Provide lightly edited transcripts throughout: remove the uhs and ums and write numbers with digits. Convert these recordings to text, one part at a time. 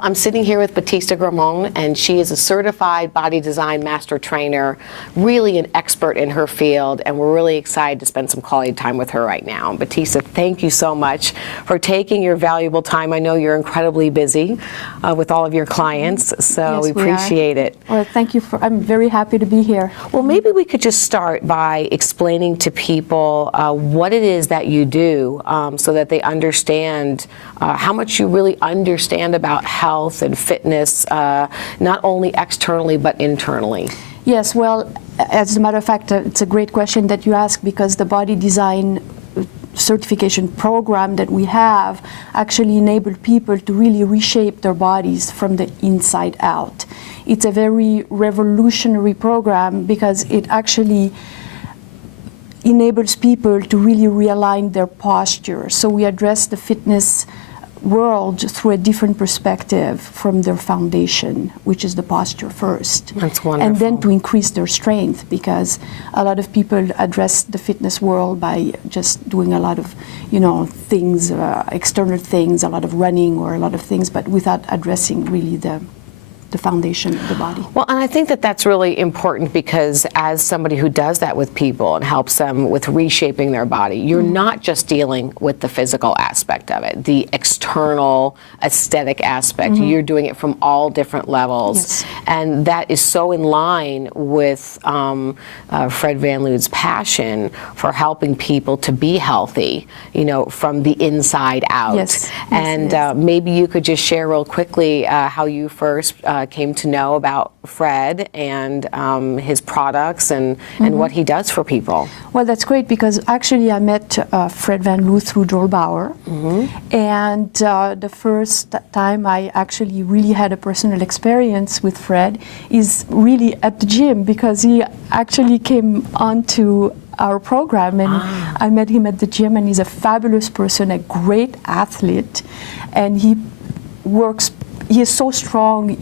I'm sitting here with Batista Gremaud, and she is a certified body design master trainer, really an expert in her field, and we're really excited to spend some quality time with her right now. Batista, thank you so much for taking your valuable time. I know you're incredibly busy with all of your clients, so Yes, we appreciate it. Well, thank you. I'm very happy to be here. Well, maybe we could just start by explaining to people what it is that you do so that they understand how much you really understand about health and fitness, not only externally but internally. Yes, well, as a matter of fact, it's a great question that you ask, because the body design certification program that we have actually enabled people to really reshape their bodies from the inside out. It's a very revolutionary program because it actually enables people to really realign their posture. So we address the fitness world through a different perspective from their foundation, which is the posture first. That's wonderful. And then to increase their strength, because a lot of people address the fitness world by just doing a lot of, things, external things, a lot of running or a lot of things, but without addressing really the foundation of the body. Well, and I think that that's really important, because as somebody who does that with people and helps them with reshaping their body, you're not just dealing with the physical aspect of it, the external aesthetic aspect. You're doing it from all different levels. Yes. And that is so in line with Fred Van Liew's passion for helping people to be healthy, from the inside out. Yes. And maybe you could just share real quickly how you first came to know about Fred and his products and what he does for people. Well, that's great, because actually I met Fred Van Liew through Joel Bauer. And the first time I actually really had a personal experience with Fred is really at the gym, because he actually came onto our program, and I met him at the gym, and he's a fabulous person, a great athlete, and he is so strong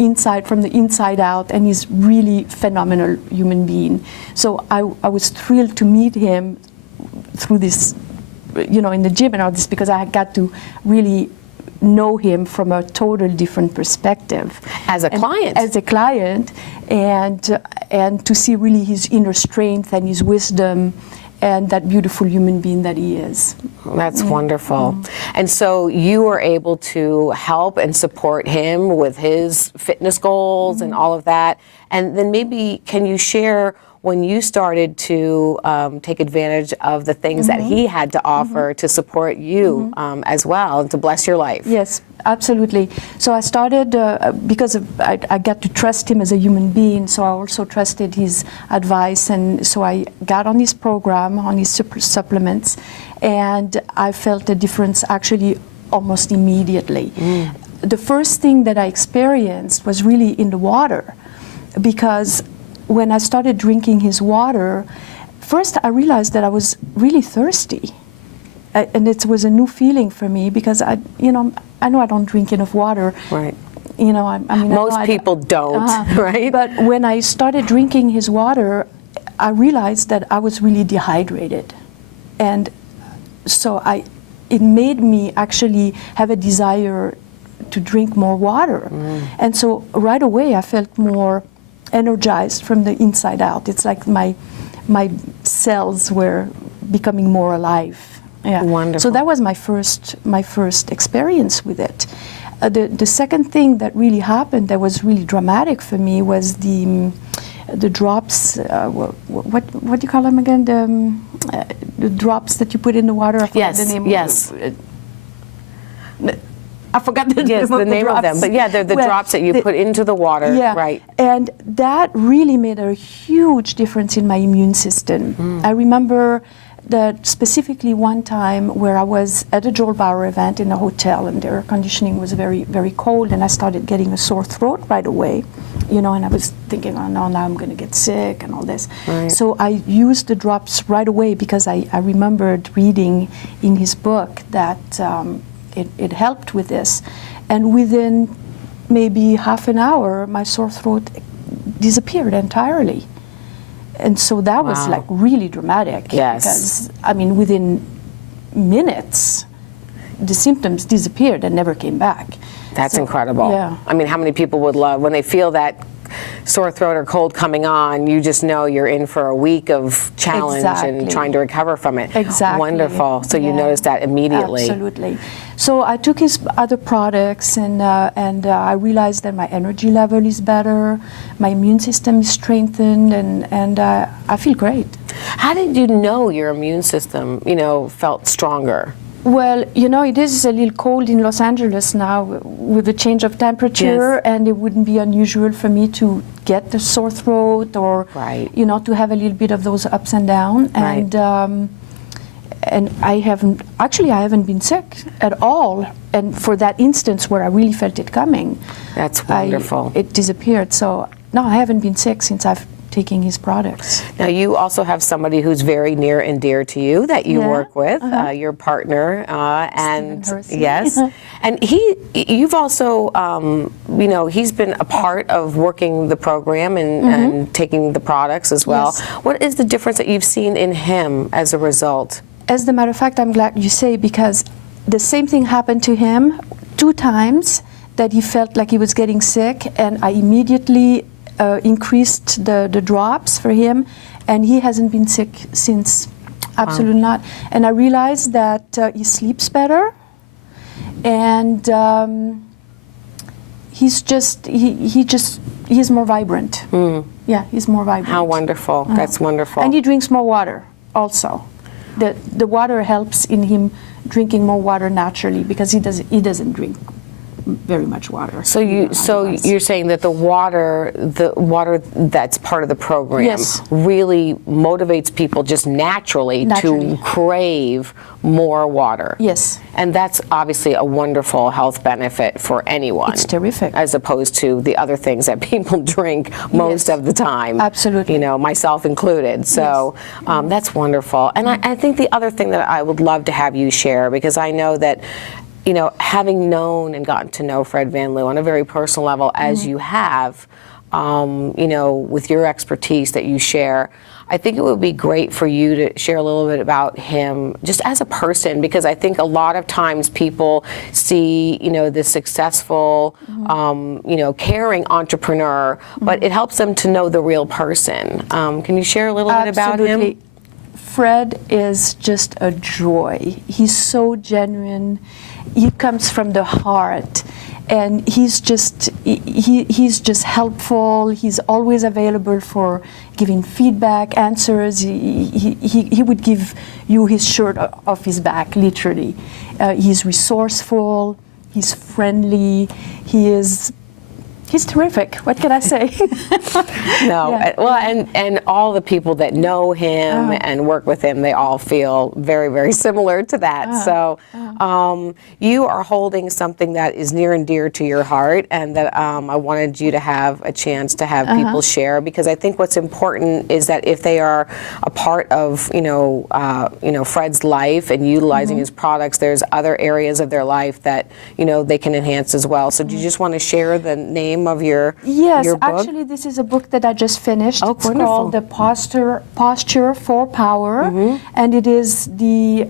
from the inside out, and he's really phenomenal human being. So I was thrilled to meet him through this, in the gym and all this, because I got to really know him from a total different perspective. As a client. As a client, and to see really his inner strength and his wisdom and that beautiful human being that he is. That's wonderful. And so you were able to help and support him with his fitness goals and all of that. And then maybe can you share when you started to take advantage of the things that he had to offer to support you as well, and to bless your life? Yes, absolutely. So I started because I got to trust him as a human being, so I also trusted his advice, and so I got on his program, on his supplements, and I felt a difference actually almost immediately. The first thing that I experienced was really in the water, because when I started drinking his water, first I realized that I was really thirsty. And it was a new feeling for me, because I know I don't drink enough water. Right. Most people don't, right? But when I started drinking his water, I realized that I was really dehydrated. And so it made me actually have a desire to drink more water. And so right away I felt more energized from the inside out. It's like my cells were becoming more alive. Yeah. Wonderful. So that was my first experience with it. The second thing that really happened that was really dramatic for me was the drops. What do you call them again? The drops that you put in the water. I forgot the name. Yes. I forgot the name of them, but yeah, they're the drops that you put into the water, right? And that really made a huge difference in my immune system. I remember that specifically one time where I was at a Joel Bauer event in a hotel, and the air conditioning was very, very cold, and I started getting a sore throat right away, and I was thinking, oh no, now I'm going to get sick and all this. Right. So I used the drops right away, because I remembered reading in his book that it helped with this. And within maybe half an hour, my sore throat disappeared entirely. And so that was like really dramatic. Yes. Because, within minutes, the symptoms disappeared and never came back. That's incredible. Yeah. I mean, how many people would love when they feel that sore throat or cold coming on, you just know you're in for a week of challenge and trying to recover from it. Exactly. Wonderful. So you noticed that immediately. Absolutely. So I took his other products, and I realized that my energy level is better, my immune system is strengthened, and I feel great. How did you know your immune system, felt stronger? Well, it is a little cold in Los Angeles now with the change of temperature, and it wouldn't be unusual for me to get the sore throat or, to have a little bit of those ups and downs. And I haven't been sick at all. And for that instance where I really felt it coming, that's wonderful. It disappeared. So no, I haven't been sick since I've taking his products. Now you also have somebody who's very near and dear to you that you work with, your partner, and Stephen Hercy. Yes, and you've also, he's been a part of working the program and taking the products as well. Yes. What is the difference that you've seen in him as a result? As a matter of fact, I'm glad you say, because the same thing happened to him 2 times, that he felt like he was getting sick, and I immediately increased the drops for him, and he hasn't been sick since. Absolutely not. And I realized that he sleeps better, and he's more vibrant. Yeah, he's more vibrant. How wonderful. That's wonderful. And he drinks more water also. The water helps in him drinking more water naturally, because he doesn't drink very much water. So you're saying that the water that's part of the program really motivates people just naturally to crave more water. Yes. And that's obviously a wonderful health benefit for anyone. It's terrific. As opposed to the other things that people drink most of the time. Absolutely. Myself included. So that's wonderful. And I think the other thing that I would love to have you share, because I know that having known and gotten to know Fred Van Liew on a very personal level, as you have, with your expertise that you share, I think it would be great for you to share a little bit about him just as a person, because I think a lot of times people see, this successful, caring entrepreneur, but it helps them to know the real person. Can you share a little bit about him? Fred is just a joy. He's so genuine. He comes from the heart, and he's just helpful. He's always available for giving feedback, answers. He would give you his shirt off his back, literally. He's resourceful. He's friendly. He's terrific. What can I say? Well, and all the people that know him and work with him, they all feel very, very similar to that. So you are holding something that is near and dear to your heart, and that I wanted you to have a chance to have people share, because I think what's important is that if they are a part of Fred's life and utilizing his products, there's other areas of their life that they can enhance as well. So do you just want to share the name of your book? Actually, this is a book that I just finished. It's wonderful. Called The Posture for Power, and it is the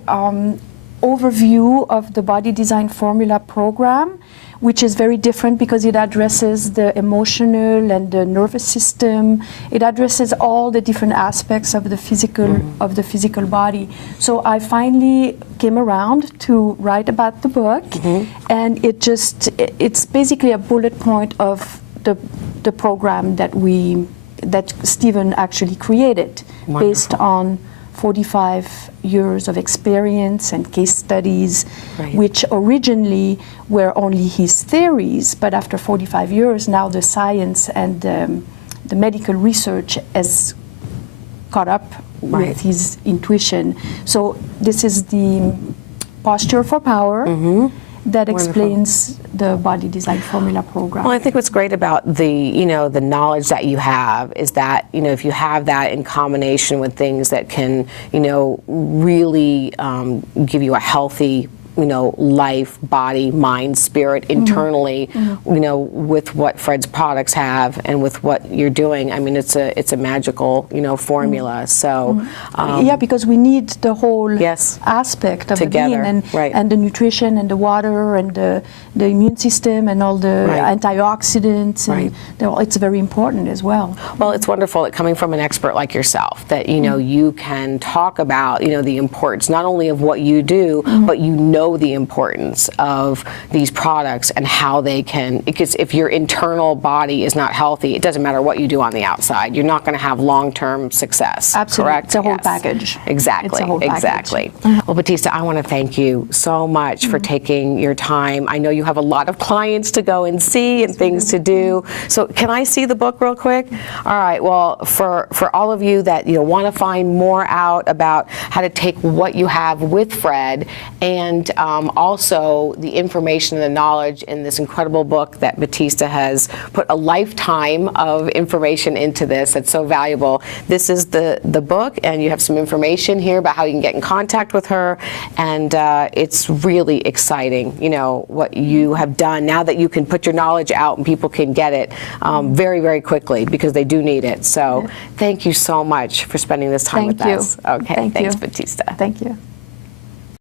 overview of the Body Design Formula program, which is very different because it addresses the emotional and the nervous system. It addresses all the different aspects of the physical body. So I finally came around to write about the book, and it's basically a bullet point of the program that Stephen actually created. Wonderful. Based on 45 years of experience and case studies, which originally were only his theories, but after 45 years, now the science and the medical research has caught up with his intuition. So this is the Posture for Power that explains the Body Design Formula program. Well, I think what's great about the knowledge that you have is that, if you have that in combination with things that can, really give you a healthy life, body, mind, spirit internally, with what Fred's products have and with what you're doing. I mean, it's a magical, formula. So yeah, because we need the whole yes, aspect of together, the bean right, and the nutrition and the water and the immune system and all the right, antioxidants. And it's very important as well. Well, it's wonderful that coming from an expert like yourself that you can talk about the importance not only of what you do, but the importance of these products and how they can, because if your internal body is not healthy, it doesn't matter what you do on the outside. You're not going to have long-term success. Absolutely. Correct? It's a whole Yes. package. Exactly. It's a whole package. Exactly. Well, Batista, I want to thank you so much for taking your time. I know you have a lot of clients to go and see and things to do. So can I see the book real quick? All right. Well, for all of you that want to find more out about how to take what you have with Fred and also the information and the knowledge in this incredible book that Batista has put a lifetime of information into this. It's so valuable. This is the book, and you have some information here about how you can get in contact with her, and it's really exciting, what you have done now that you can put your knowledge out and people can get it very, very quickly because they do need it. So thank you so much for spending this time with us. Thank you. Okay, thanks, Batista. Thank you.